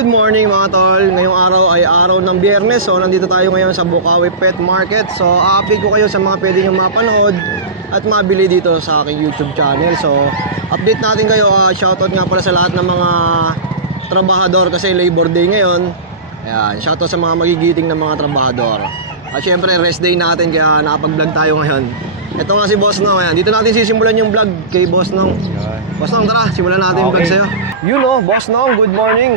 Good morning mga tol. Ngayong araw ay araw ng Biyernes. So nandito tayo ngayon sa Bukawi Pet Market. So update ko kayo sa mga pwede nyo mapanood at mabili dito sa aking YouTube channel. So update natin kayo. Shoutout nga pala sa lahat ng mga trabahador kasi Labor Day ngayon. Ayan, shoutout sa mga magigiting na mga trabahador. At syempre rest day natin kaya nakapag-vlog tayo ngayon. Ito nga si Boss Nong. Ayan, dito natin sisimulan yung vlog kay Boss Nong. Boss Nong, tara, simulan natin yung vlog sa'yo. Yun o, Boss Nong, good morning.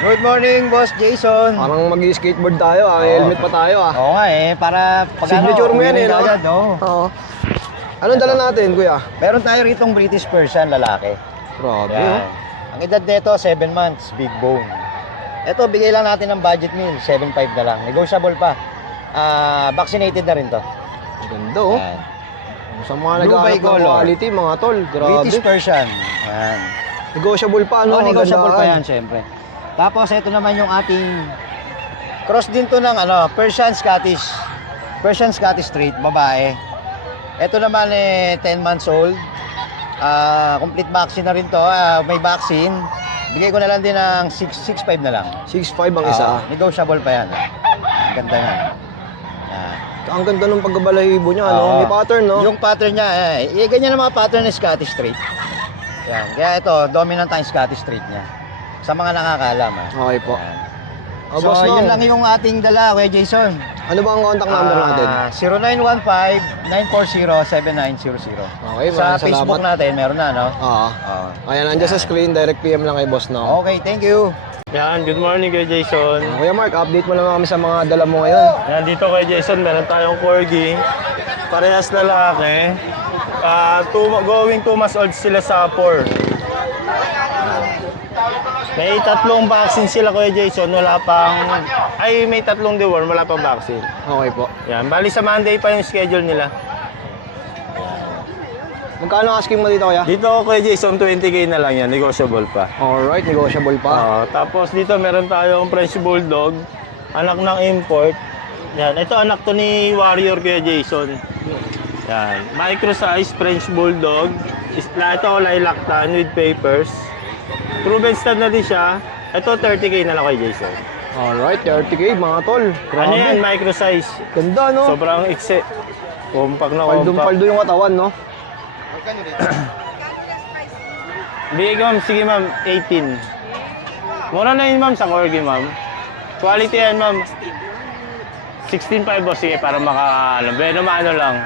Good morning, Boss Jason. Parang mag-skateboard tayo, helmet pa tayo Oo nga para pag signature mo yan no? Agad, Oo. Anong dala natin, kuya? Meron tayo ritong British Persian lalaki. Grabe, Yan. Ang edad nito 7 months, big bone. Ito, bigay lang natin ng budget meal, 7.5 na lang. Negotiable pa. Vaccinated na rin to. Ganda oh. Yan. Sa mga Blue by nag-aaral ng color. quality, mga tol, grabe. British Persian. Yan. Negotiable pa, ano? Negotiable pa yan, syempre. Tapos, ito naman yung ating cross din to ng Persian Scottish. Persian Scottish Straight, babae. Ito naman 10 months old. Complete vaccine na rin to. May vaccine. Bigay ko na lang din ng 6.5 na lang. 6.5 ang isa. Negotiable pa yan. Ang ganda yan. Ang ganda ng pagbabalahibo niya, ano? May pattern, no? Yung pattern niya, ganyan ang mga pattern ng Scottish Straight. Yan. Kaya ito, dominant ang Scottish Straight niya. Sa mga nakakalam. Okay po. So, Boss yun Nong, lang yung ating dala, Kuya Jason. ano ba ang contact number natin? 0915-940-7900. Okay, Sa maraming Facebook salamat. natin, meron na, no? Oo. Ayan, nandiyan sa screen, direct PM lang kay Boss Nong. Okay, thank you. Yan, good morning kay Jason. Kuya Mark, update mo lang kami sa mga dala mo ngayon. Yan, dito kay Jason, meron tayong corgi. Parehas lalaki. Going 2 months old sila sa 4. May 3 vaccine sila Kuya Jason, may 3 deworm, wala pang vaccine. Okay po. Yan, bali sa Monday pa yung schedule nila. Magkano asking mo dito, kuya? Dito Kuya Jason, 20k na lang yan, negotiable pa. Alright, negotiable pa. Tapos dito meron tayong French Bulldog, anak ng import. Yan, ito anak to ni Warrior Kuya Jason. Yan, micro size French Bulldog. Ito lilac tan with papers. Proven stud na din siya. Ito 30k na lang kay Jason. Alright, 30k mga tol. Grabe. Ano yan, micro size. Ganda, no? Sobrang ikse. Compact na compact. Paldong-paldo yung katawan, no? Bigay ko ma'am, sige ma'am, 18. Mura na yun ma'am sa corgi ma'am. Quality yan ma'am. 16.5 o sige para bueno maano lang.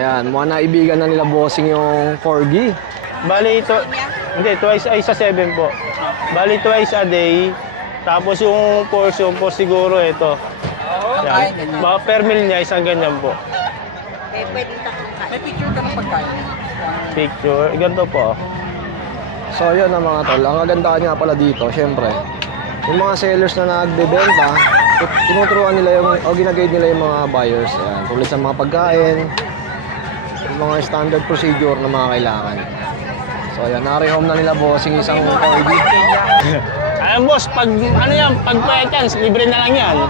Ayan, mga naibigan na nila bossing yung corgi. Bali ito, hindi, twice ay sa 7 po. Bali twice a day. Tapos yung portion po siguro ito. Yan. Mga per meal niya, isang ganyan po. May picture ka ng pagkain. Picture, ganito po. So yun na mga tol, ang kagandahan nga pala dito, syempre, yung mga sellers na nagbebenta, tinuturuan nila ginaguide nila yung mga buyers. Ayan, tulad sa mga pagkain, yung mga standard procedure na mga kailangan. So ayan, na-rehome na nila bossing isang corgi. Ayan boss, pag chance, libre na lang yan.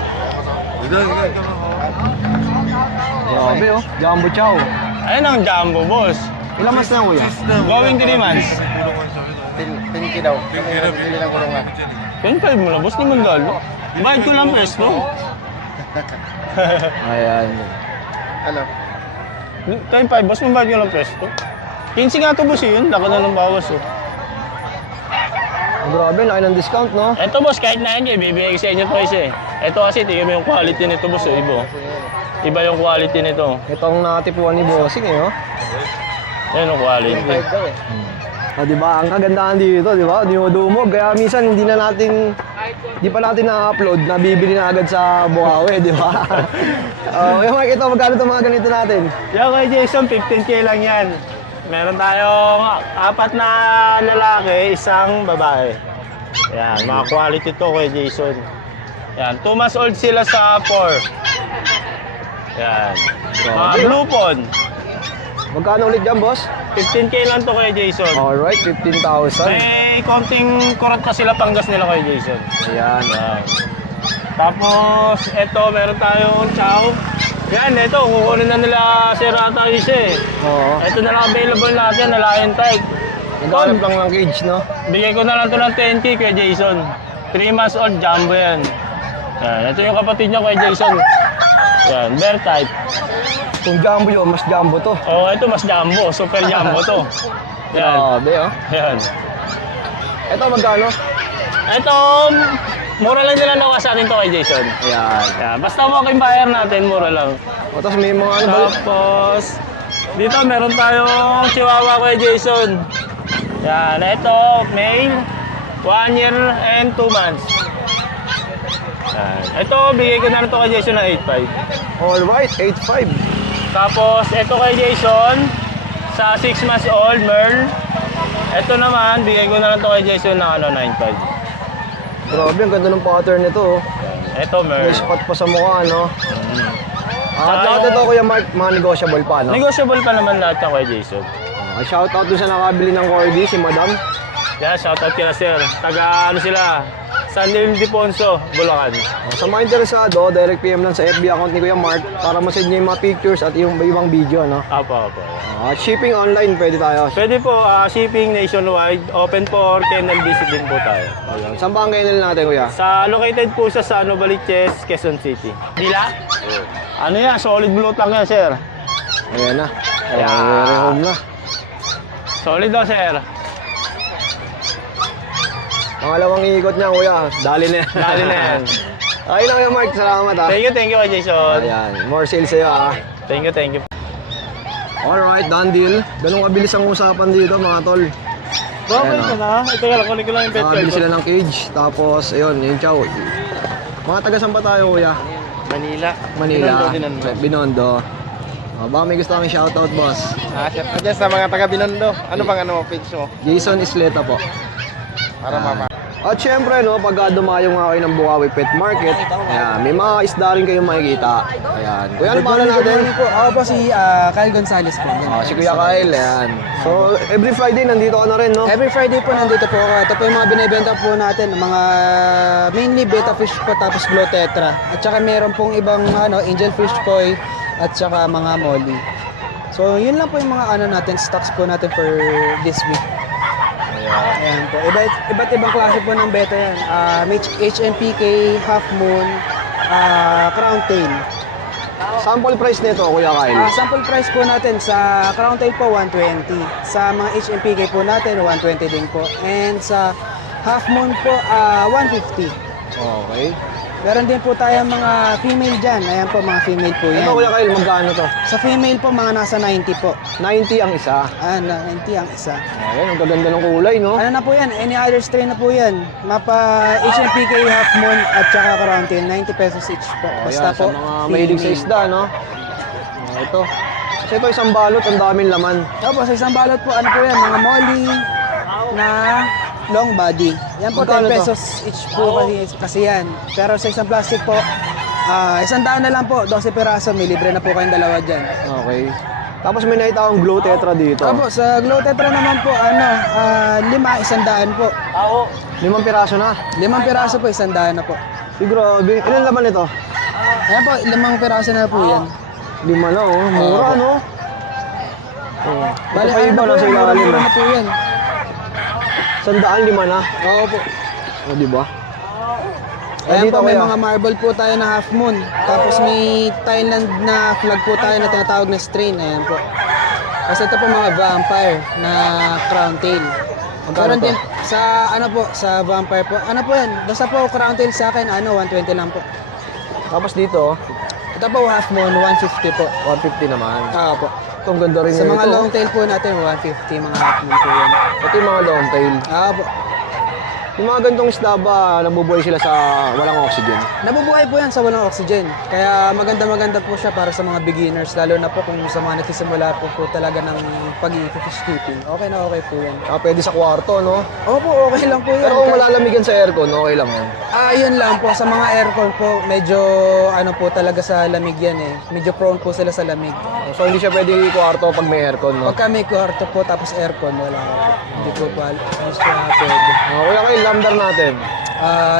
Grabe oh, jumbo chow. Ayan ang jumbo boss. Ilang mas na kuya? Going 3 months. Piniki daw. Pinili ng kulungan. 10.5 mo na boss, naman galo. Bayad ko lang pesto. Ayan. Ano? 10.5 boss, mabayad ko lang pesto. 15 nga to boss yun, laki na ng bawas oh. Grabe, laki ng discount, no? Eto boss, kahit na hindi, bibigay ko sa inyo twice eh. Eto kasi, tingnan mo yung quality nito boss oh, iba. Iba yung quality nito. Itong nakatipuan ni bossing eh, oh. Yan yung quality. Di ba? Ang kagandahan dito, di ba? Dinudumog. Kaya minsan hindi pa natin na-upload, nabibili na agad sa Bukawi, di ba? Yung makikita, magkano itong mga ganito natin? Yan kay Jason, 15k lang yan. Meron tayong 4 na lalaki, isang babae. Yan, mga quality to kay Jason. Yan, 2 months old sila sa 4. Yan. Mga blue pond. Magkano ulit dyan, boss? 15k lang to kay Jason. Alright, 15,000. May konting kurat pa sila panggas nila kay Jason. Ayan. Yan. Tapos, eto, meron tayong chow. Yan, ito, kukunin na nila si Rata isa eh. Oo. Ito na lang available natin na Lion Type. Naghanap lang ng cage, no? Bigay ko na lang to ng 10K kay Jason. 3 months old, jumbo yan. Yan, ito yung kapatid niya kay Jason. Yan, bear type. Kung jumbo yun, mas jumbo to. Oh, ito mas jumbo, super jumbo to. Yan. Grabe, oh. Yan. Ito, magkano? Ito, mura lang nila nawa sa atin to kay Jason. Ayan. Yan, basta walk-in buyer natin, mura lang. O, tapos may mga ano ba? Tapos, dito meron tayong chihuahua kay Jason. Yan, ito, male, 1 year and 2 months. Yan. Ito, bigay ko na rin to kay Jason na 8.5. Alright, 8.5. Tapos, ito kay Jason, sa 6 months old, Merl. Ito naman, bigay ko na lang to kay Jason na 9.5. Grabe, ang ganda ng pattern nito, oh. Ito, Merl. May spot pa sa mukha, no? At Saka lahat yung- ito, Kuya Mark, mga negotiable pa, no? Negotiable pa naman lahat yan kay Jason. Shoutout doon sa nakabili ng corgi, si Madam. Yan, shoutout kila sir. Taga ano sila, San Ildefonso, Bulacan. Sa mga interesado, direct PM lang sa FB account ni Kuya Mark para masend niya yung mga pictures at yung ibang video, no? Apo. At shipping online, pwede tayo. Pwede po, shipping nationwide, open po or kennel visit din po tayo. Saan ba ang kennel natin, Kuya? Located po sa Novaliches, Quezon City. Dila? Ano yan, solid blue tank yan, sir. Ayan na. Ayan. Ayan. Home na. Solid daw, sir. Pangalawang ikot niya, Kuya. Dali na yan. Dali na yan. Ayun na, Kuya Mark. Salamat, ha. Thank you, Jason. Ayan. More sales sa'yo, ha. Thank you. Alright, done deal. Ganun kabilis ang usapan dito, mga tol. Okay ka na. Ito ka lang, kunin ko lang yung pet Nakabili card. sila ng cage. Tapos, ayun, yung chow. Mga taga saan ba tayo, Kuya? Manila. Manila. Binondo. Baka may gusto kami shoutout, boss. Shout out sa mga taga Binondo. Ano bang page mo? Jason Isleta po. Para At syempre, no, pag dumayo nga kayo ng Bukawi Pet Market, ayan, may mga isda rin kayong makikita. Ayan. Kuya, ano pangalan natin? Ako po si Kyle Gonzalez po. Si Kuya Kyle, ayan. So, every Friday, nandito ka na rin, no? Every Friday po nandito po ako. Ito po yung mga binibenta po natin, mga mainly betta fish po tapos glow tetra. At saka meron pong ibang angel fish koi at saka mga molly. So yun lang po yung mga natin, stocks po natin for this week. Ayan po. Iba't ibang klase po ng beta yan. May HMPK, Half Moon, Crown Tail. Sample price nito, Kuya Kyle. Sample price po natin sa Crown Tail po 120. Sa mga HMPK po natin 120 din po. And sa Half Moon po 150. Okay. Meron din po tayo mga female dyan. Ayan po, mga female po yan. Ito, Kuya Kyle, magkano to? Sa female po, mga nasa 90 po. 90 ang isa. 90 ang isa. Ayan, ang gaganda ng kulay, no? Ano na po yan? Any other strain na po yan. Mapa HMPK Half Moon at saka Crown Tail. 90 pesos each po. Basta Ayan, po, sa mga mahilig sa female. isda, no? Ito. Kasi ito isang balot, ang daming laman. Opo, sa isang balot po, ano po yan? Mga molly na long body. Yan po, Magkano 10 to? pesos each po kasi yan. Pero sa isang plastic po, 100 na lang po, 12 peraso, may libre na po kayong dalawa dyan. Okay. Tapos may nakita akong glow tetra dito. Opo, sa Glow Tetra naman po, 5, 100 po. 5 piraso na. 5 peraso po, 100 na po. Siguro, ilan laman ito? Ayan po, 5 peraso na po yan. 5 na, oh. Mura, no? Oh. Bali, Ito pa iba, na po nasa yan, ilalim, mura ah. na po yan. 100, 5 na. Oo po. O, di ba? Ayan dito, po, may kuya. mga marble po tayo na half moon. Tapos may Thailand na flag po tayo na tinatawag na strain. Ayan po. Kasi ito po mga vampire na crown tail. Magkano Meron to? din sa sa vampire po. Ano po yan? Basta po crown tail sa akin 120 lang po. Tapos dito, Ito po half moon 150 po. 150 naman. Po. Ito, ang ganda rin Sa nito. mga long tail po natin 150 mga half moon po yan. Ito yung mga long tail. Po. Yung mga gantong isda ba, nabubuhay sila sa walang oxygen? Nabubuhay po yan sa walang oxygen. Kaya maganda-maganda po siya para sa mga beginners. Lalo na po kung sa mga nagsisimula po talaga ng pag-fish keeping. Okay na okay po yan. Pwede sa kwarto, no? Opo, okay lang po yan. Pero kung malalamigan sa aircon, okay lang yan. Yun lang po. Sa mga aircon po, medyo po talaga sa lamig yan eh. Medyo prone po sila sa lamig. So, hindi siya pwede kwarto pag may aircon, no? Pagka may kwarto po tapos aircon, wala po. Hindi po pa. Hindi siya pwede. Okay, okay, number natin.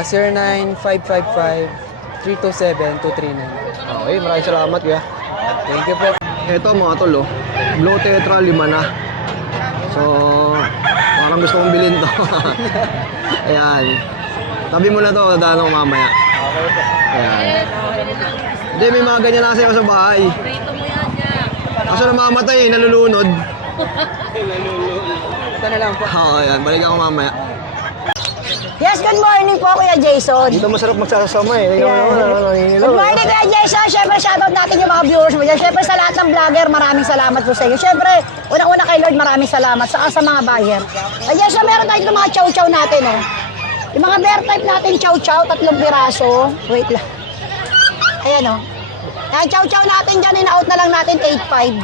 0955-327-239. Okay, maraming salamat, kuya. Thank you po. Ito mga tol, oh. Glow Tetra 5 na. So, Parang gusto kong bilhin to. Ayan. Tabi mo na to, dadaan ako mamaya. Okay po. Ayan. Hindi, may mga ganyan na kasi ako sa bahay. Kaso namamatay, nalulunod. Ito na lang po. Oo, ayan. Balik ako mamaya. Yes, good morning po, Kuya Jason. Dito masarap magsasama eh. Good morning, Kuya Jason. Siyempre, shoutout natin yung mga viewers mo dyan. Siyempre, sa lahat ng vlogger, maraming salamat po sa iyo. Siyempre, unang-una kay Lord, maraming salamat. Saka sa mga buyer. Kuya Jason, meron tayo dito mga chow-chow natin, oh. Yung mga bear type natin, chow-chow, 3 piraso. Wait lang. Ayan, oh. Yan, chow-chow natin dyan, in-out na lang natin 8.5.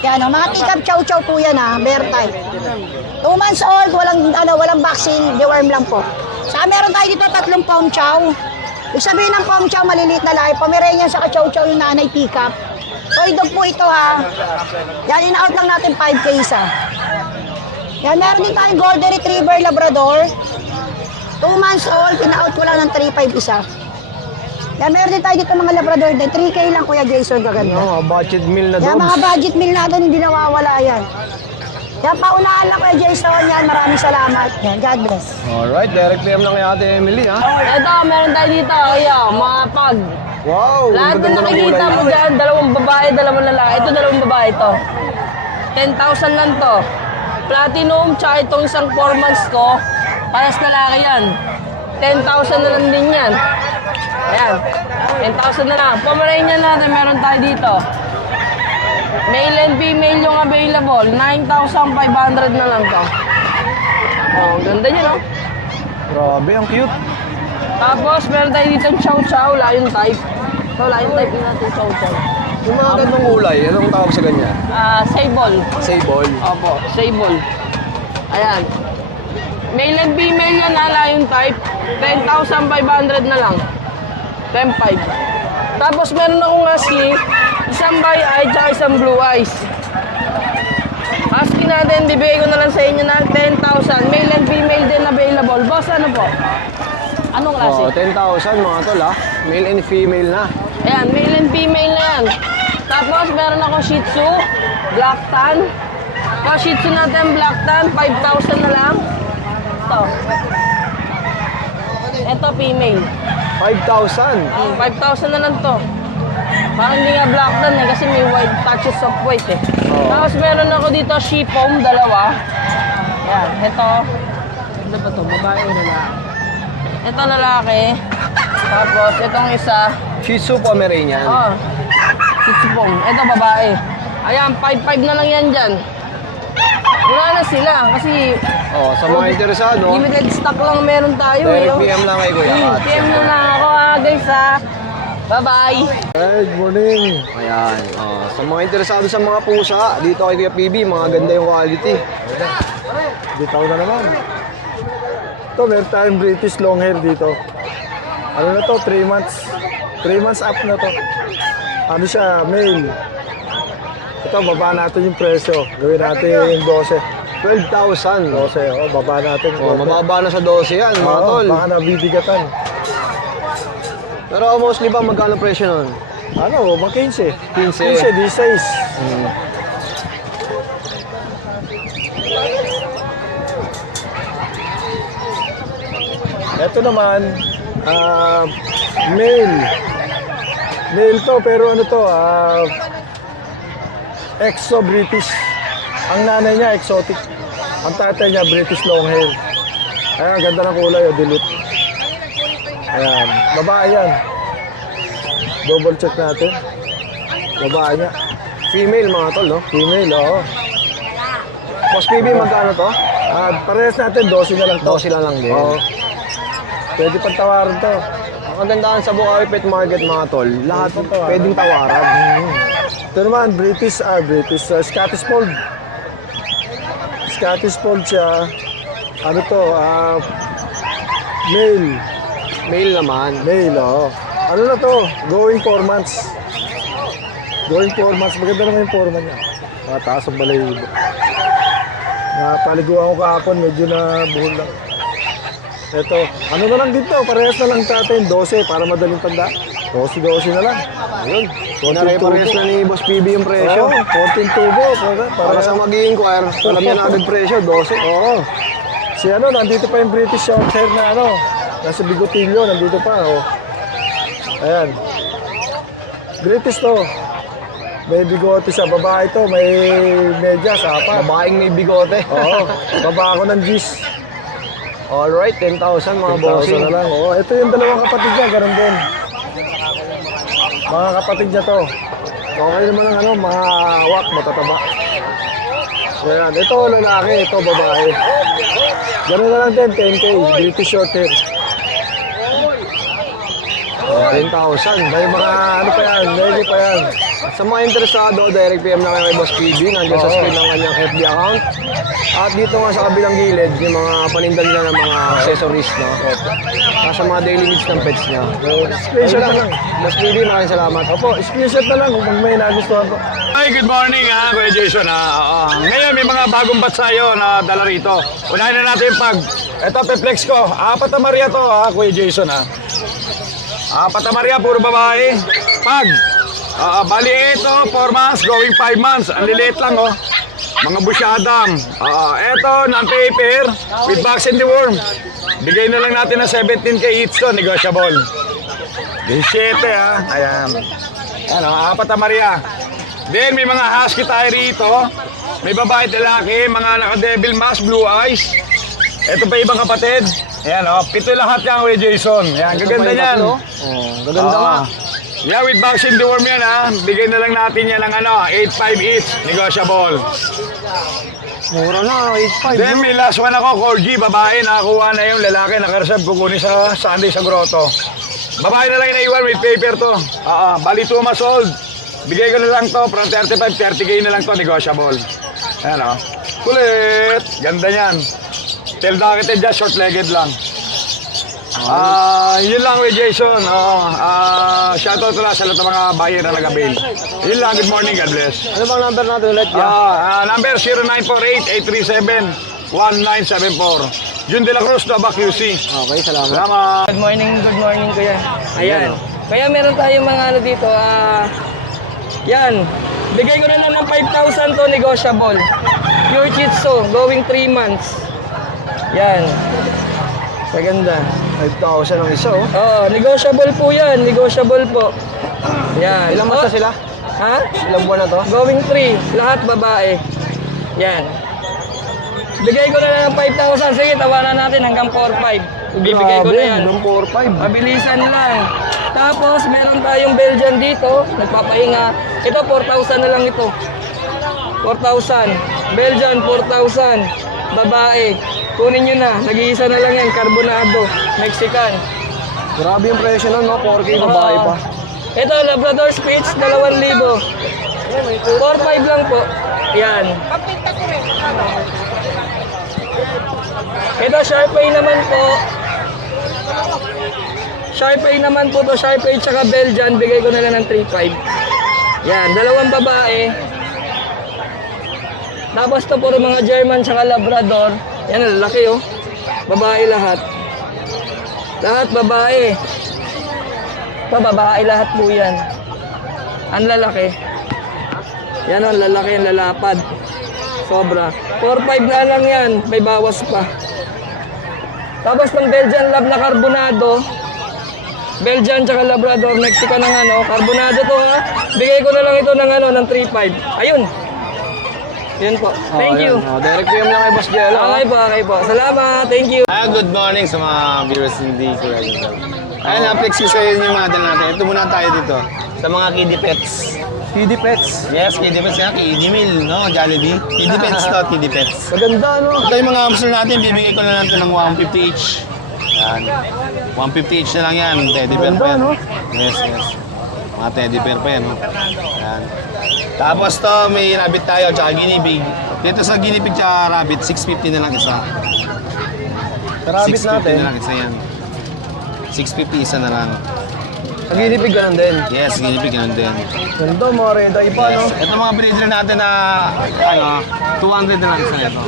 Yan, oh. Mga tikap chow-chow po yan, ah. Bear type. 2 months old, walang vaccine, deworm lang po. Saka meron tayo dito 3 pom chow. Ibig sabihin ng pom chow, maliliit na lahi. Pomeranian sa chow chow yung nanay teacup. Toy dog po ito ha. Yan, in-out lang natin 5K isa. Yan, meron din tayong golden retriever labrador. 2 months old, in-out ko lang ng 3.5 isa. Yan, meron din tayo dito mga labrador din. 3K lang Kuya Jason, gaganda. Oo, budget meal na Yan, dogs. mga budget meal natin, hindi nawawala yan. Yan, paunahan lang Kuya Jason. Yan, maraming salamat. Yan, God bless. Alright, direct PM lang kay Ate Emily ha. Ito, meron tayo dito, kaya, mga pag. Wow, Lahat na ganda ng nakikita kulay. mo dyan, 2 babae, 2 lalaki. Ito, 2 babae to. 10,000 lang to. Platinum, tsaka itong isang 4 months ko, paras lalaki yan. 10,000 na lang din yan. Ayan, 10,000 na lang. Pomeranian natin, meron tayo dito. Male and female yung available, 9,500 na lang to. Oh, ganda niya, no? Grabe, ang cute. Tapos, meron tayo dito chow chow, lion type. So, lion type din natin chow chow. Yung mga gandang kulay, anong tawag sa ganyan? Sable. Sable. Opo, sable. Ayan. Male and female yan na lion type. 10,500 na lang. 10,500. Tapos, meron akong husky. Isang by eye, tsaka isang blue eyes. Husky natin, bibigay ko na lang sa inyo ng 10,000. Male and female din available. Boss, ano po? Anong klase? Oh, 10,000 mga tol ha. Male and female na. Ayan, male and female na yan. Tapos, meron ako Shih Tzu, Black Tan. Shih Tzu natin, Black Tan, 5,000 na lang. Ito. Ito, female. 5,000. 5,000 na lang to. Parang hindi nga Black Tan eh, kasi may white touches of white eh. Oo. Tapos, meron ako dito Shih Pom, 2. Ayan, ito. Ano ba to? Babae o lalaki? Ito lalaki. Tapos, itong isa. Shih Tzu Pomeranian. Oh, Sitsupong. Ito, babae. Ayan, 5,500 na lang yan dyan. Wala na sila kasi Oh, sa mga interesado, limited stock lang meron tayo eh. direct PM lang kay Kuya Kat. PM na lang ako guys ha. Bye-bye. Good morning. Ayan. Sa mga interesado sa mga pusa, dito kay Kuya PB, mga ganda yung quality. Dito ako na naman. Ito, meron tayong British long hair dito. Ano na to? 3 months. 3 months up na to. Ano siya? Male. Ito, baba natin yung presyo. Gawin natin yung 12. 12,000. 12, oh, baba natin. Oh, mababa na sa 12 yan, mga Oo, tol. baka nabibigatan. Pero mostly ba magkano presyo nun? Ano, mga 15. 15. 15, 16. Ito naman, male. Male to, pero ano to, exo-British. Ang nanay niya, exotic. Ang tatay niya, British long hair. Ayan, ganda ng kulay, dilute. Ayan, babae yan. Double check natin. Babae niya. Female, mga tol, no? Female, oo. Boss PB, magkano to? Parehas natin, 12 na lang to. 12 lang din. Oo. Pwede pang tawaran to. Ang kagandahan sa Bukawi Pet Market, mga tol, lahat pwedeng tawaran. Ito naman, British, Scottish Fold. Scottish Fold siya. Ano to, male. Male naman. Male, oo. Ano na to, going 4 months. Going 4 months. Maganda naman yung forma niya. Mataas ang balayibo. Napaliguan ko kahapon, medyo na buhol lang. Ito, ano na lang dito, parehas na lang sa atin, 12 para madaling tanda. 12 na lang. Ayun. Konting Pinarepares tubo. na ni Boss PB yung presyo. Oo, konting tubo. Para sa mag-i-inquire, alam niya na agad presyo, 12. Oo. Si ano, nandito pa yung British short hair na ano. Nasa bigotilyo, nandito pa. Oh. Ayan. British to. May bigote siya. Babae to, may medyas, apat. Babaeng may bigote. Oo. Baba ako ng G's. Alright, 10,000 mga 10,000 bossing. na lang. Oo, ito yung dalawang kapatid niya, ganun din. Mga kapatid niya to. Okay naman ang ano, mga hawak, matataba. Ayan, ito lalaki, ito babae. Ganun na lang din, 10K, British short hair. 10,000. May mga ano pa yan, ready pa yan. Sa mga interesado, direct PM na kayo kay Boss PB. Nandiyan sa Oo. screen ng kanyang FB account. At dito nga sa kabilang gilid, yung mga paninda nila ng mga accessories, no? Sa mga daily needs ng pets niya. Screenshot na lang. Boss PB, maraming salamat. Opo, screenshot na lang kung may nagustuhan po. Hi, good morning Kuya Jason Ngayon may mga bagong batch tayo na dala rito. Unahin na natin yung pag. Ito, Peplex ko. 4 na Maria to Kuya Jason 4 na Maria, puro babae. Pag. Bali ito, 4 months, going 5 months. Ang liliit lang Mga busyadam. Ito, non-paper with vaccine deworm. Bigay na lang natin ng 17K each to, negotiable. 17 Ayan. Ano, 4 na Maria. Then may mga husky tayo rito. May babae at lalaki, mga naka-devil mask, blue eyes. Ito pa ibang kapatid. Ayan 7 lahat yan, Kuya Jason. Ayan, gaganda niyan. Oh, gaganda nga. Yeah, with vaccine deworm yan Bigay na lang natin yan ng 8.5 each, negotiable. Mura na, 8,500. Then may last one ako, Corgi, babae, nakakuha na yung lalaki, nakareserve, kukunin sa Sunday sa grotto. Babae na lang yung naiwan with paper to. Bali 2 months old. Bigay ko na lang to, from 35, 30K na lang to, negotiable. Ayan kulit, ganda yan. Tail docketed dyan, short-legged lang. Yun lang with Jason. Shoutout na sa lahat ng mga buyer na nag-avail. Yun lang, good morning, God bless. Ano bang number natin ulit? Number 0948-837-1974. Jun De La Cruz, Nova QC. Okay, salamat. Salamat. Good morning, kuya. Ayan. Kaya meron tayong mga ano dito, yan. Bigay ko na lang ng 5,000 to, negotiable. Pure Shih Tzu, going 3 months. Yan. Maganda. 5,000 ang isa, oh. Oo, negotiable po yan, negotiable po. Yan. Ilang months na sila? Ha? Ilang buwan na to? Going 3, lahat babae. Yan. Bigay ko na lang ng 5,000. Sige, tawanan natin hanggang 4,500. Ibibigay ko na yan. Hanggang 4,500. Mabilisan lang. Tapos, meron tayong Belgian dito. Nagpapahinga. Ito, 4,000 na lang ito. 4,000. Belgian, 4,000. Babae. Kunin nyo na. Nag-iisa na lang yan. Carbonado. Mexican. Grabe yung presyo nun, no? 4K babae pa. Ito, Labrador Spitz, 2,000. 4,500 lang po. Yan. Ito, Sharpei naman po. Sharpei naman po to. Sharpei tsaka Belgian. Bigay ko na lang ng 3,500. Yan, 2 babae. Tapos to puro mga German tsaka Labrador. Yan, lalaki Babae lahat. Lahat babae. Ito, babae lahat po yan. Ang lalaki. Yan ang lalaki, ang lalapad. Sobra. 4,500 na lang yan. May bawas pa. Tapos ng Belgian Lab na Carbonado. Belgian tsaka Labrador. Mexican ng Carbonado to Bigay ko na lang ito ng ng 3,500. Ayun. Yun po. Thank you. Direct PM lang kay Boss Jello. Okay po. Salamat. Thank you. Good morning sa mga viewers hindi ko rin. Ayun, na-flex ko sa inyo yung mga dala natin. Ito muna tayo dito. Sa mga kiddie pets. Kiddie Pets. Yes, kiddie pets yan. Kiddie meal, no? Jollibee. Kiddie pets to, kiddie pets. Maganda, no? Ito yung mga hamster natin. Bibigay ko na lang ito ng 150 each. Yan. 150 each na lang yan. Teddy bear pa yan. Yes. Mga teddy bear pa yan. Yan. Tapos to, may rabbit tayo, tsaka guinea pig. Dito sa guinea pig tsaka rabbit, 650 na lang isa. Rabbit 650 natin. na lang isa yan. 650 isa na lang. Sa ginipig ka lang din. Yes, guinea pig ganun din. Ganda, mga renta ipa, no? Ito mga breeder natin na 200 na lang isa ito.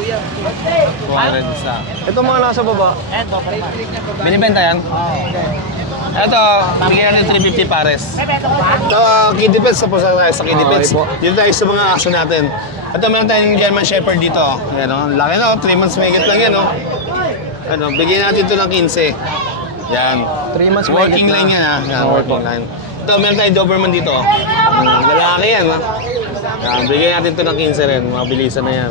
200 isa. Ito mga nasa baba. Binibenta yan? Ito, bigyan natin 350 pares. Ito, kid defense po sa kid defense. po. Dito tayo sa mga aso natin. Ito, meron tayong German Shepherd dito. Ayan, oh. Laki na, 3 months may lang yan. Oh. Ano, bigyan natin ito ng 15. Yan. 3 months Working mahigit line na. yan, ha? Yan, Okay working po. line. Ito, meron tayong Doberman dito. Lalaki yan, ha? Yan, bigyan natin ito ng 15 rin. Mabilisan na yan.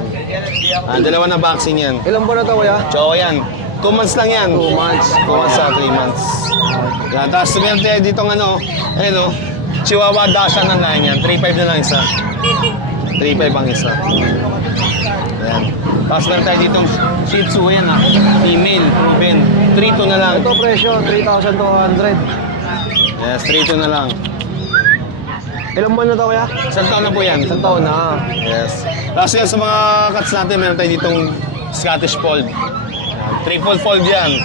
Dalawa na vaccine yan. Ilang buwan na to, kuya? Choco yan. 2 months lang yan. 2 months. 2 months sa 3 months. Yan, tapos meron tayo dito ng ano, ayun o, Chihuahua Dachshund ng line yan. 3.5 na lang isa. 3.5 ang isa. Ayan. Tapos meron tayo dito Shih Tzu yan ha. Female, proven. 3.2 na lang. Ito presyo, 3,200. Yes, 3.2 na lang. Ilang buwan na to, kuya? Isang taon na po yan. Isang taon na. Yes. Tapos yan sa mga cats natin, meron tayo ditong Scottish Fold. Triple fold yan.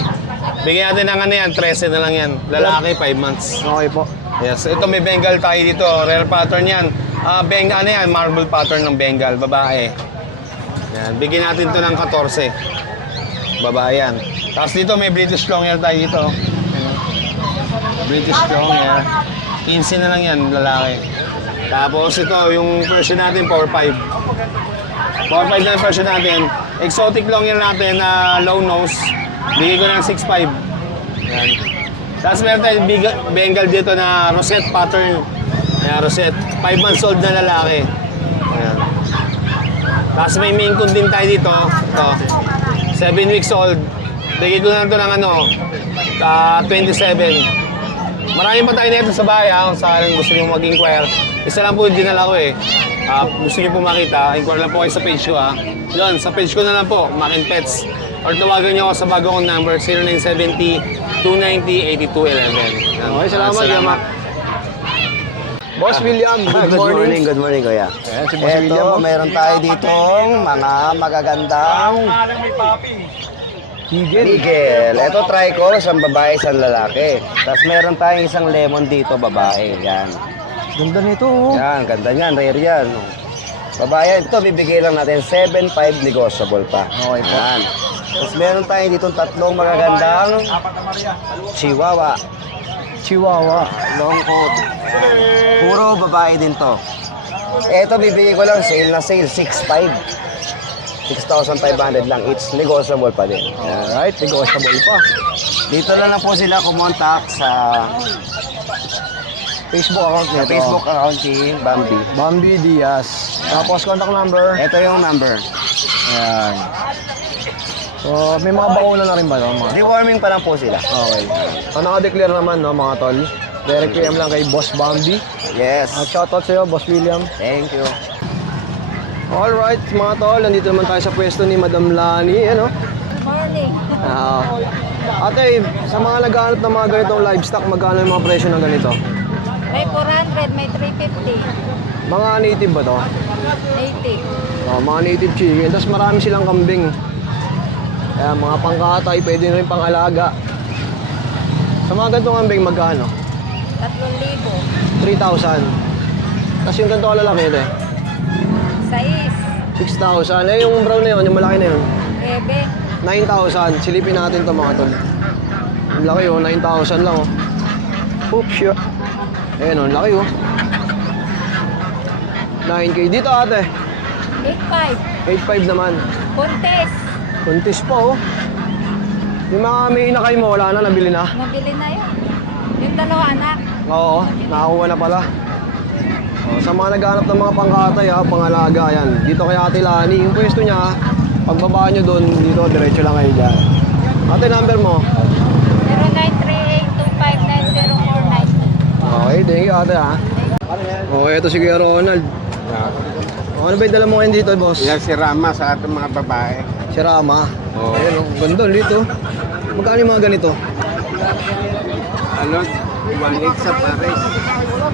Bigyan natin ng ano yan, 13 na lang yan. Lalaki, 5 months. Okay po. Yes, ito may Bengal tayo dito. Rare pattern yan. Bengal, ano yan? Marble pattern ng Bengal, babae. Yan, bigyan natin ito ng 14. Babae yan. Tapos dito may British Longhair tayo dito. Ayan. British Longhair. 15 na lang yan, lalaki. Tapos ito, yung version natin, 4-5. 4-5 na yung version natin. Exotic Longhair natin na low nose. Bigay ko ng 6-5. Yan. Tapos meron tayong Bengal dito na rosette pattern. Ayan, rosette. 5 months old na lalaki. Ayan. Tapos may Maine Coon din tayo dito. Ito. 7 weeks old. Bigay ko na ito ng ano, 27. Marami pa tayo nito sa bahay ha, kung saan gusto nyo mag-inquire. Isa lang po yung dinala ko eh. Gusto nyo po makita, inquire lang po kayo sa page ko ha. Yun, sa page ko na lang po, Makin Pets. Or tawagan nyo ako sa bago kong number, 0970-290-8211. Okay, salamat, Yamak. Boss William, good morning. Good morning, kuya. Ayan, si Boss William. Ito, meron tayo ditong mga magagandang Eagle. Ito try ko, isang babae, isang lalaki. Tapos meron tayong isang lemon dito, babae. Yan. Ganda nito. Oh. Yan, ganda niyan, rare yan. Babae, ito bibigay lang natin 7.5 negotiable pa. Okay po. Yan. Tapos meron tayo ditong tatlong magagandang Chihuahua. Chihuahua. Long coat. Puro babae din to. Ito bibigay ko lang, sale na sale, 6.5. 6,500 lang each, negotiable pa din. Alright, negotiable pa. Dito na lang po sila kumontak sa Facebook account sa nito. Facebook account ni Bambi. Bambi Diaz. Tapos contact number. Ito yung number. Ayan. So, may mga bakuna na rin ba, no? Mga... Deworming pa lang po sila. Okay. So, naka-declare naman, no, mga tol. Direct PM lang kay Boss Bambi. Yes. At shoutout sa'yo, Boss William. Thank you. Alright, mga tol. Nandito naman tayo sa pwesto ni Madam Lani. Ano? Morning. Ate, sa mga naghahanap ng mga ganitong livestock, magkano yung mga presyo ng ganito? May 400, may 350. Mga native ba to? 80. Mga native chicken. Tapos marami silang kambing. Kaya mga pangkatay, pwede rin pang alaga. Sa mga ganitong kambing, magkano? 3,000. 3,000. Tapos yung ganito kalalaki ito 6,000. Yung brown na yun, yung malaki na yun. 9,000. Silipin natin to mga tol. Ang laki oh, 9,000 lang oh. Oops, shit. Ayan oh, ang laki oh. 9K. Dito ate. 8,500. 8,500 naman. Contes. Kuntis pa oh. Yung mga may inakay mo, wala na, nabili na. Nabili na yun. Yung dalawa anak. Oo, nakakuha na pala. Oh, sa mga naghanap ng mga pangkatay ha, pangalaga yan. Dito kay Ate Lani, yung pwesto niya, pagbaba nyo doon, dito, diretso lang kayo dyan. Ate, number mo? 0938-259-0490. Okay, thank you ate ha. Okay, ito si Kuya Ronald. Ano ba yung dala mo ngayon dito, boss? Yan si Rama sa ating mga babae. Si Rama. Ayun, oh, ganda dito. Magkano yung mga ganito? Ano? 1.8 sa pares.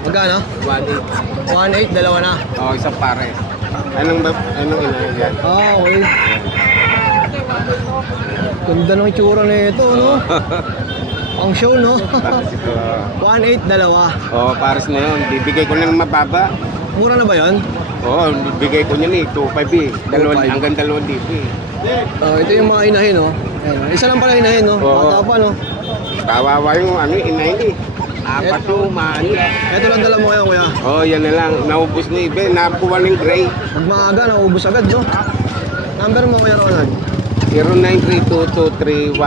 Magkano? 1.8. 1,800, dalawa na. Oo, isang pares. Anong ina yan? Okay. Ganda ng itsura na ito, no? Ang show, no? 1,800, dalawa. Oo, pares na yun. Bibigay ko lang mababa. Mura na ba yun? Oo, bibigay ko niyan 2.5 eh. 2.5. Hanggang 2,000 eh. Ito yung mga inahin, no? Ayan, isa lang pala inahin, no? Oo. Bata pa, no? Kawawa yung inahin eh. Apat yung maano. Ito lang dala mo ngayon, kuya. Oh, yan na lang. Naubos mo iba. Nakuha ng gray. Pag maaga, naubos agad, no? Number mo, kuya Ronald. 0932231244.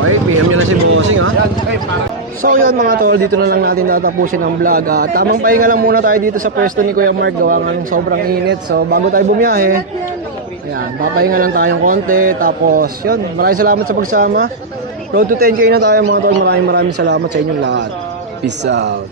Okay, PM nyo na si Bossing, ha? So yun mga tol, dito na lang natin tatapusin ang vlog. Tamang pahinga lang muna tayo dito sa pwesto ni Kuya Mark. Gawa nga ng sobrang init. So bago tayo bumiyahe, ayan, papahinga lang tayong konti. Tapos yun, maraming salamat sa pagsama. Road to 10K na tayo mga tol. Maraming salamat sa inyong lahat. Peace out.